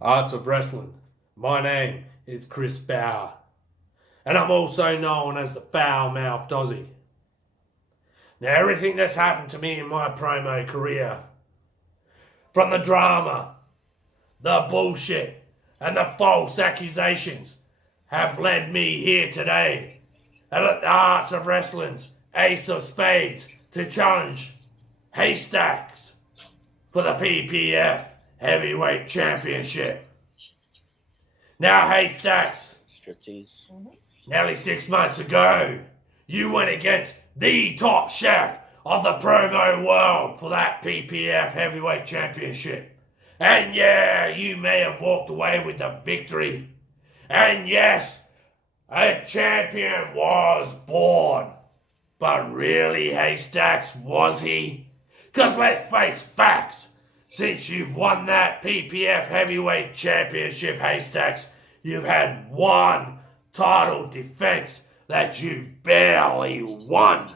Arts of Wrestling. My name is Chris Bauer, and I'm also known as the Foul-Mouthed Aussie. Now, everything that's happened to me in my promo career, from the drama, the bullshit, and the false accusations, have led me here today at the Arts of Wrestling's Ace of Spades to challenge Haystacks for the PPF Heavyweight Championship. Now, Haystacks, Striptease. nearly 6 months ago, you went against the top chef of the promo world for that PPF Heavyweight Championship. And yeah, you may have walked away with the victory. And yes, a champion was born. But really, Haystacks, was he? Because let's face facts. Since you've won that PPF Heavyweight Championship, Haystacks, you've had one title defense that you barely won.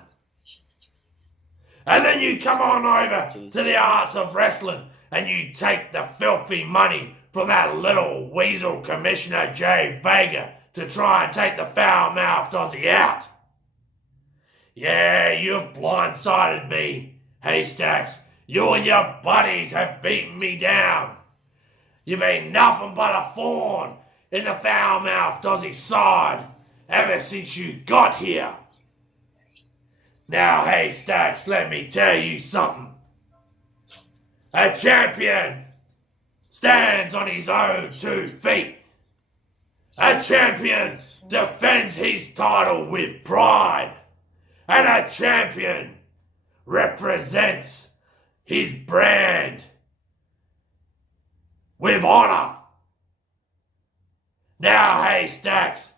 And then you come on over to the Arts of Wrestling and you take the filthy money from that little weasel Commissioner Jay Vega to try and take the foul-mouthed Aussie out. Yeah, you've blindsided me, Haystacks. You and your buddies have beaten me down. You've been nothing but a thorn in the foul-mouthed Aussie side ever since you got here. Now, Haystacks, let me tell you something. A champion stands on his own 2 feet. A champion defends his title with pride. And a champion represents his brand with honor. Now, Haystacks,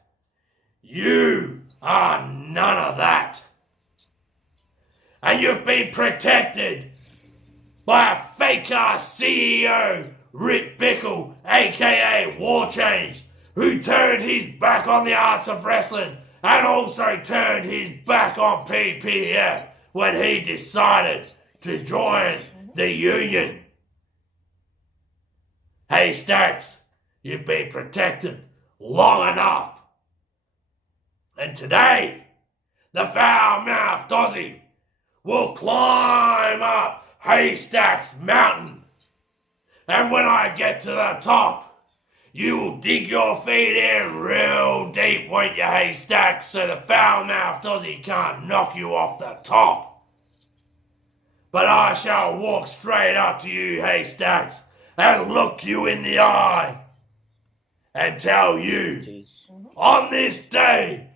you are none of that. And you've been protected by a fake-ass CEO, Rick Bickle, aka War Change, who turned his back on the Arts of Wrestling and also turned his back on PPF when he decided to join the union. Haystacks, you've been protected long enough. And today, the foul-mouthed Aussie will climb up Haystacks Mountain. And when I get to the top, you will dig your feet in real deep, won't you, Haystacks, so the foul-mouthed Aussie can't knock you off the top. But I shall walk straight up to you, Haystacks, and look you in the eye and tell you, on this day,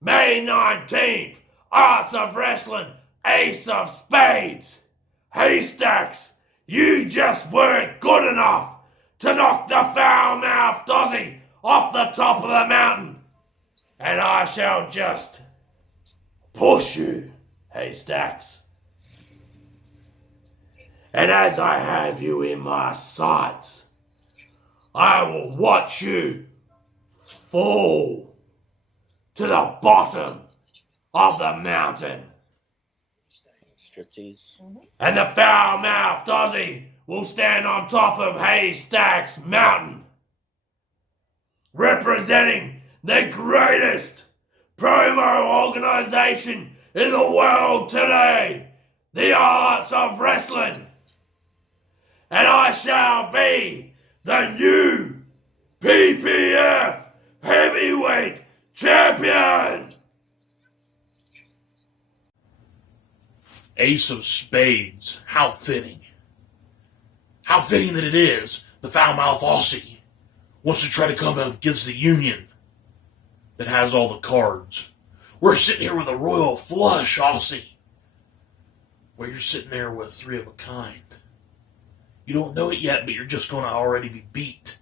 May 19th, Arts of Wrestling, Ace of Spades, Haystacks, you just weren't good enough to knock the foul-mouthed Aussie off the top of the mountain. And I shall just push you, Haystacks. And as I have you in my sights, I will watch you fall to the bottom of the mountain. Striptease. And the foul-mouthed Aussie will stand on top of Haystacks Mountain, representing the greatest promo organization in the world today, the Arts of Wrestling. And I shall be the new PPF Heavyweight Champion. Ace of Spades. How fitting. How fitting that it is the foul-mouthed Aussie wants to try to come up against the union that has all the cards. We're sitting here with a royal flush, Aussie. Where you're sitting there with 3 of a kind. You don't know it yet, but you're just going to already be beat.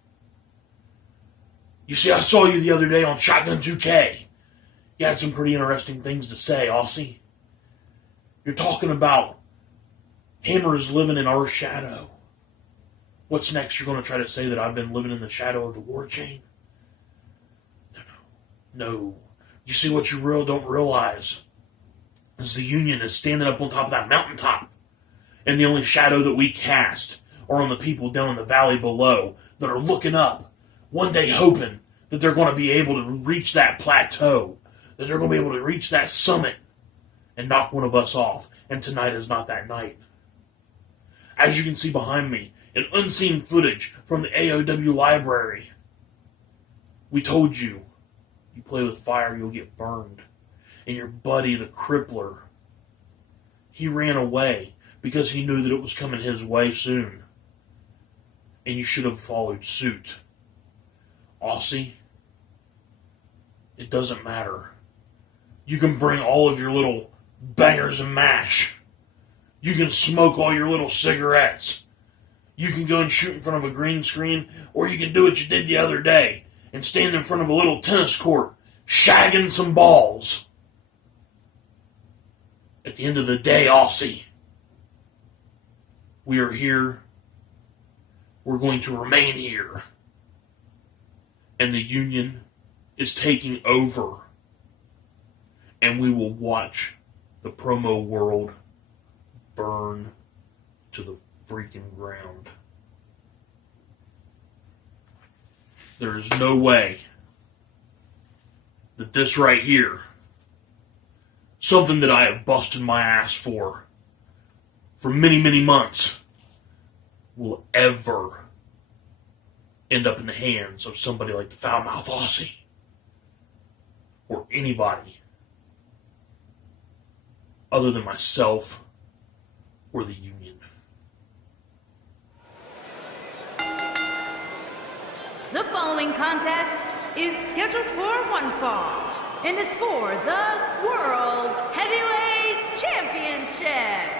You see, I saw you the other day on Shotgun 2K. You had some pretty interesting things to say, Aussie. You're talking about hammers living in our shadow. What's next? You're going to try to say that I've been living in the shadow of the war chain? No. You see, what you don't realize is the union is standing up on top of that mountaintop. And the only shadow that we cast are on the people down in the valley below that are looking up, one day hoping that they're going to be able to reach that plateau, that they're going to be able to reach that summit and knock one of us off. And tonight is not that night. As you can see behind me, in unseen footage from the AOW library, we told you, you play with fire, you'll get burned. And your buddy, the Crippler, he ran away because he knew that it was coming his way soon. And you should have followed suit. Aussie, it doesn't matter. You can bring all of your little bangers and mash. You can smoke all your little cigarettes. You can go and shoot in front of a green screen, or you can do what you did the other day and stand in front of a little tennis court, shagging some balls. At the end of the day, Aussie, we are here. We're going to remain here. And the Union is taking over. And we will watch the promo world burn to the freaking ground. There is no way that this right here, something that I have busted my ass for many, many months, will ever end up in the hands of somebody like the foul-mouthed Aussie or anybody other than myself or the Union. The following contest is scheduled for one fall and is for the World Heavyweight Championship.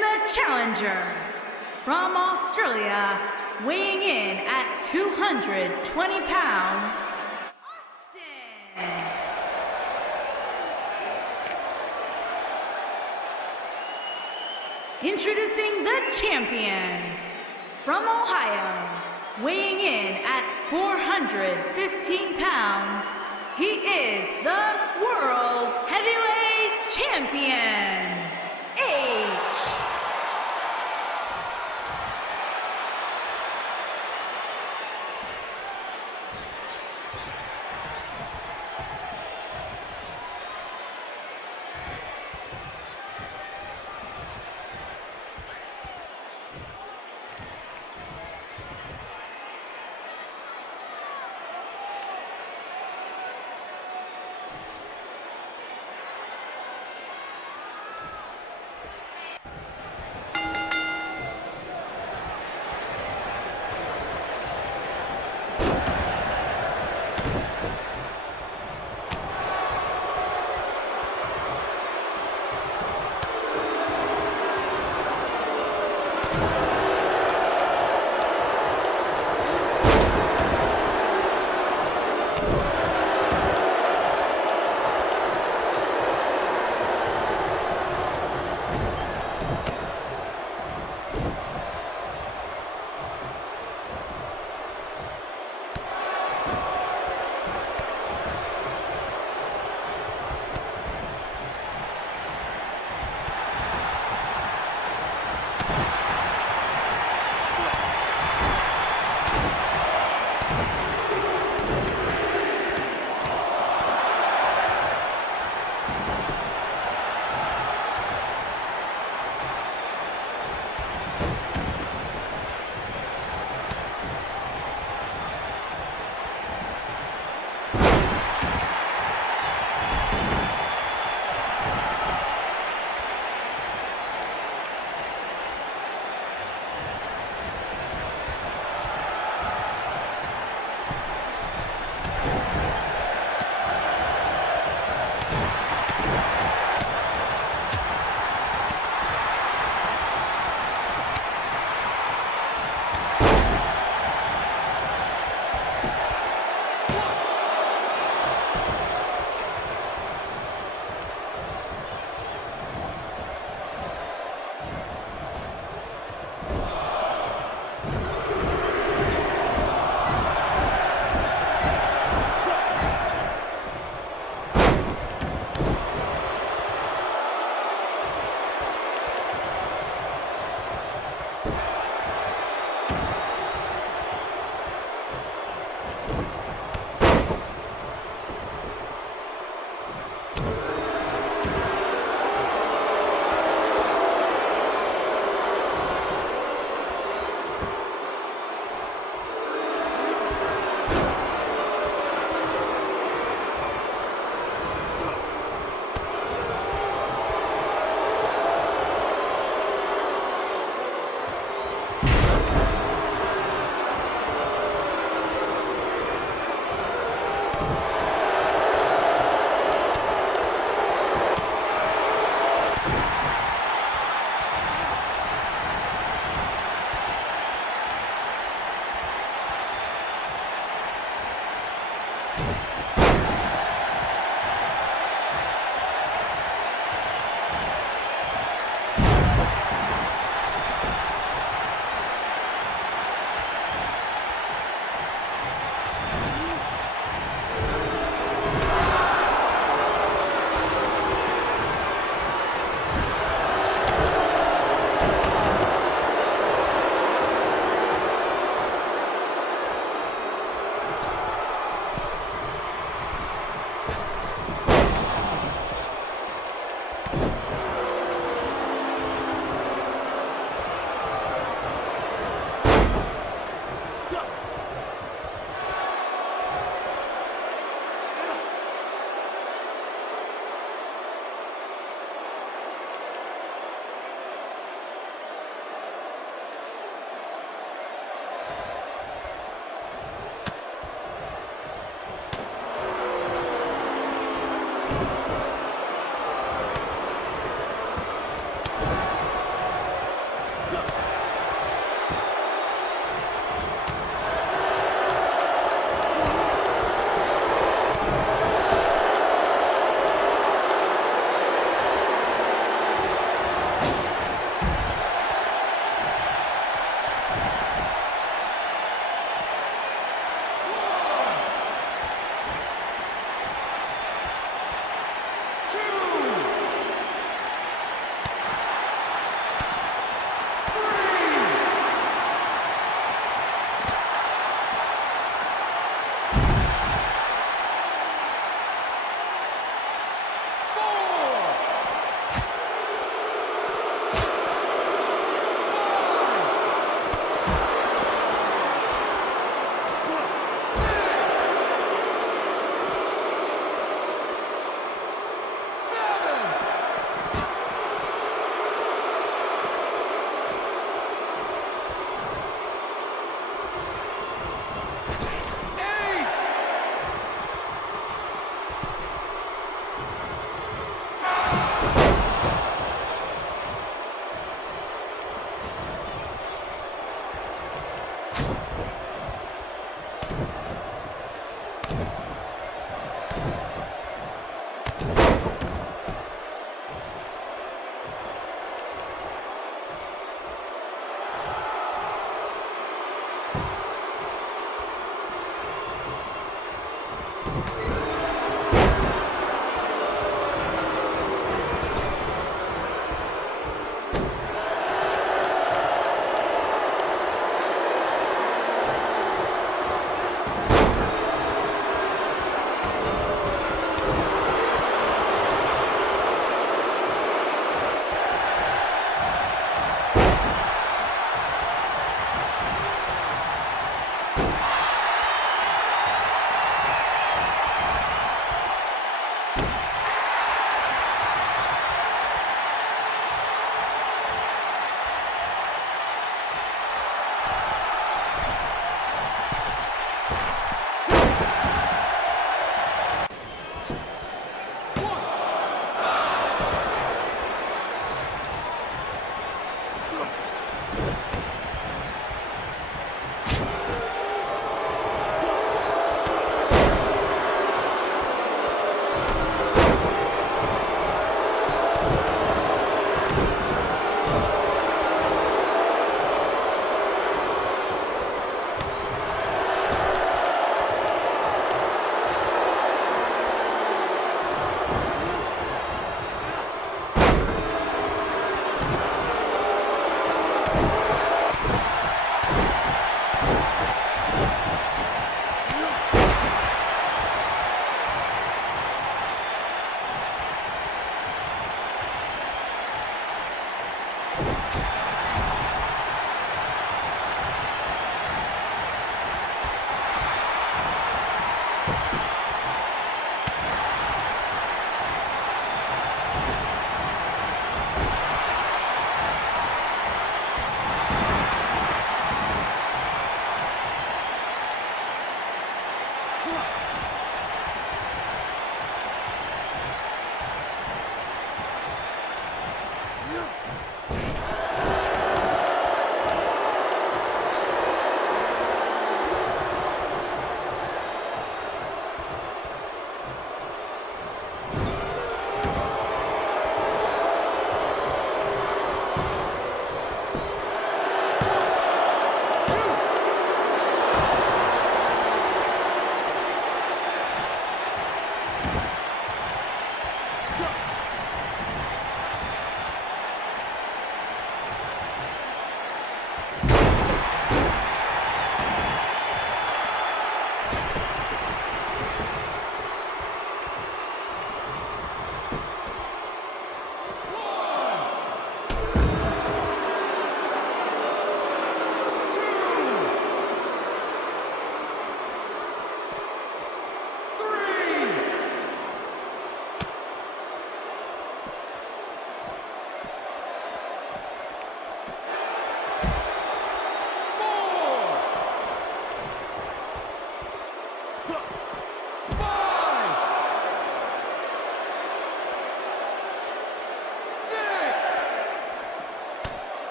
the challenger from Australia, weighing in at 220 pounds, Austin. Introducing the champion from Ohio, weighing in at 415 pounds, he is the World Heavyweight Champion, H.